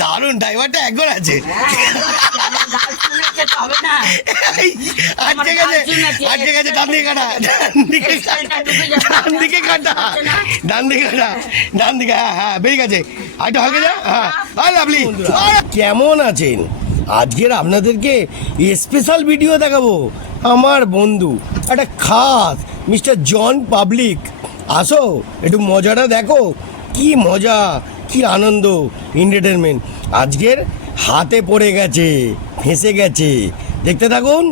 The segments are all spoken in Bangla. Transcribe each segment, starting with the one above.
দারুণ ড্রাইভারটা একবার আছে। আটকে গেছে আটকে গেছে, ডান দিকে কাটা, ডান দিকে কাটা, ডান দিকে কাটা, ডান দিকে, হ্যাঁ হ্যাঁ বেরিয়ে গেছে। আরেকটা হালকা যা, হ্যাঁ আর লাভলি। কেমন আছেন? আজকের আপনাদেরকে স্পেশাল ভিডিও দেখাবো। আমার বন্ধু একটা খাস মিস্টার জন পাবলিক, আসো একটু মজাটা দেখো। কি মজা, কি আনন্দ, এন্টারটেনমেন্ট আজকের হাতে পড়ে গেছে, ফেঁসে গেছে। দেখতে থাকুন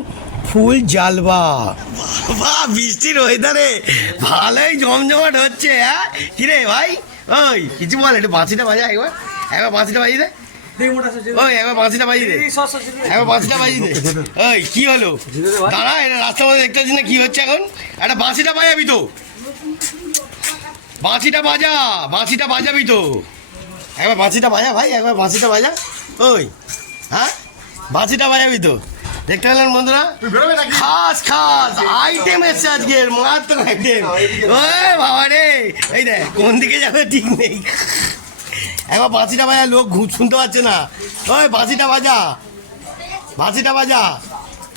ফুল জালবা। বাহ, বৃষ্টির ওয়েদারে ভালোই জমজমাট হচ্ছে। হ্যাঁ কিরে ভাই, ওই কিছু বল, একটু বাঁশিটা বাজা, একবার একবার বাঁশিটা বাজিয়ে দে। ওই একবার বাঁশিটা বাজিয়ে দে, একবার বাঁশিটা বাজিয়ে দে। ওই কি হলো, দাঁড়া, এটা রাস্তার মধ্যে দেখতে পাচ্ছি না কি হচ্ছে এখন। একটা বাঁশিটা বাজাবি তো, বাঁশিটা বাজা, বাঁশিটা বাজাবি তো, একবার বাঁশিটা বাজা ভাই, একবার বাঁশিটা বাজা। ওই হ্যাঁ বাঁশিটা বাজাবি তো। দেখতে পেলেন বন্ধুরা, খাস খাস আইটেম এসছে আজকের, মারাত্মক আইটেম। ওই বাবা রে, এই দেখ কোন দিকে যাবে ঠিক নেই। একবার বাঁশিটা বাজা, লোক শুনতে পাচ্ছে না। ওই বাঁশিটা বাজা, বাঁশিটা বাজা।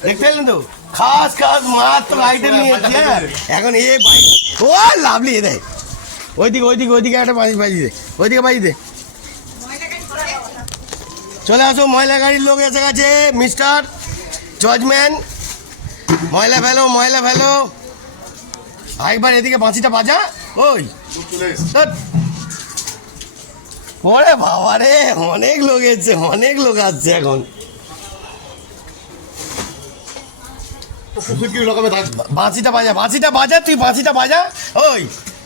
দেখতে পেলেন তো, খাস খাস মারাত্মক আইটেম নিয়ে এসছে। এখন এ ভাই, ও লাভলি, এ দেখ ওইদিকে ওইদিকে ওইদিকে একটা বাজিয়ে দে, ওইদিকে বাজিয়ে দে। চলে আসো, ময়লা গাড়ির লোক এসে গেছে, মিস্টার জজম্যান। ময়লা ফেলো, ময়লা ফেলো। একবার এদিকে বাঁশিটা বাজা। ওই ওরে বাবা রে, অনেক লোক এসছে, অনেক লোক আসছে এখন। বাঁশিটা বাজা, বাঁশিটা বাজা, তুই বাঁশিটা বাজা। ওই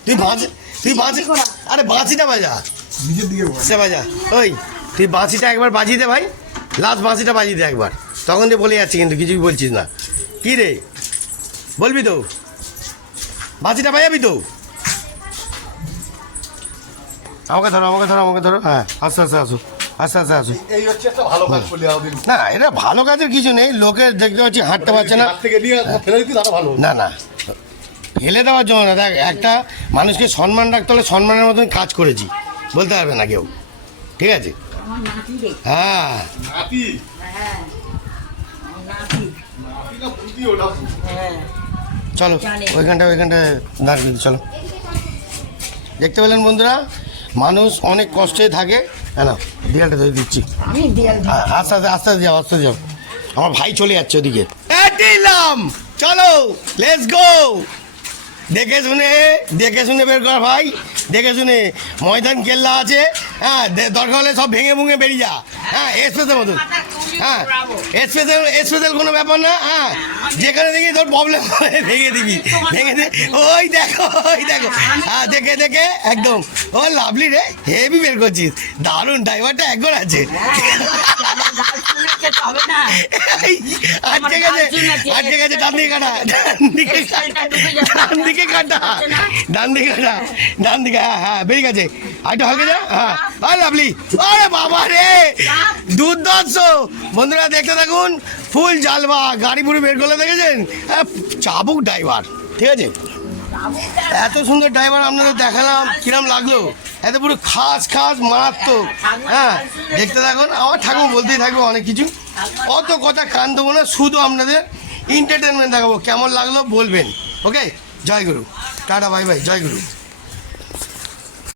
তুই বাঁশি, তুই বাঁশি, আরে বাঁশিটা বাজা, নিজের দিকে সে বাজা। ওই তুই বাঁশিটা একবার বাজিয়ে দে ভাই, লাস্ট বাঁশিটা বাজিয়ে দে একবার। তখন দিয়ে বলে যাচ্ছি কিন্তু কিছুই বলছিস না। কি রে বলবি তো, বাঁশিটা বাজাবি তো? আমাকে ধরো, আমাকে ধরো, আমাকে ধরো। হ্যাঁ আস্তে আস্তে আসো, আস্তে আস্তে আসো। এই হচ্ছে একটা ভালো কাজ করলে না, এটা ভালো কাজের কিছু নেই, লোকের দেখতে পাচ্ছি হাঁটতে পারছে না। ফেলে দিতে তারা ভালো না না, ফেলে দেওয়ার জন্য না। দেখ, একটা মানুষকে সম্মান রাখতে হলে সম্মানের মতন কাজ করেছি, বলতে পারবে না কেউ। ঠিক আছে, হ্যাঁ চলো ওইখানটা ওইখানটা দাঁড়িয়ে দিই, চলো। দেখতে পেলেন বন্ধুরা, মানুষ অনেক কষ্টে থাকে। হ্যাঁ না, দিয়ালটা ধরে দিচ্ছি, আস্তে আস্তে আস্তে যাও, আস্তে যাও। আমার ভাই চলে যাচ্ছে ওদিকে। দিলাম, চলো লেটস গো। দেখে শুনে, দেখে শুনে বের কর ভাই, দেখে শুনে। ময়দান কেল্লা আছে, হ্যাঁ দরকার হলে সব ভেঙে ভুঙে বেরিয়ে যা। হ্যাঁ এক্সপ্রেসের মতন, হ্যাঁ এক্সপ্রেসের, এক্সপ্রেসের কোনো ব্যাপার না। হ্যাঁ যেখানে দেখি তোর প্রবলেম হয় ভেঙে দিবি, ভেঙে দে। ওই দেখো, ওই দেখো, হ্যাঁ দেখে দেখে একদম। ও লাভলি রে, হেভি বের করছিস, দারুণ, ড্রাইভারটা একবার আছে। আটকে গেছে আটকে গেছে, ডান দিকে কাটা, ডান দিকে কাটা, ডান দিকে কাটা, ডান দিকে কাটা, ডান দিকে, হ্যাঁ হ্যাঁ বেরিয়ে গেছে। আরেকটু হালকা যা, হ্যাঁ আর লাভলি। আরে বাবা রে, দুর্ধর্ষ বন্ধুরা, দেখতে থাকুন ফুল জালবা। গাড়ি পুরো বের করলে দেখেছেন, চাবুক ড্রাইভার। ঠিক আছে, এত সুন্দর ড্রাইভার আপনাদের দেখালাম, কিরম লাগলো? এত পুরো খাস খাস মারাত্মক। হ্যাঁ দেখতে থাকুন, আমার ঠাকুর বলতেই থাকবো অনেক কিছু, অত কথা কান দেবো না, শুধু আপনাদের এন্টারটেনমেন্ট দেখাবো। কেমন লাগলো বলবেন। ওকে, জয় গুরু, টাটা, বাই বাই, জয় গুরু।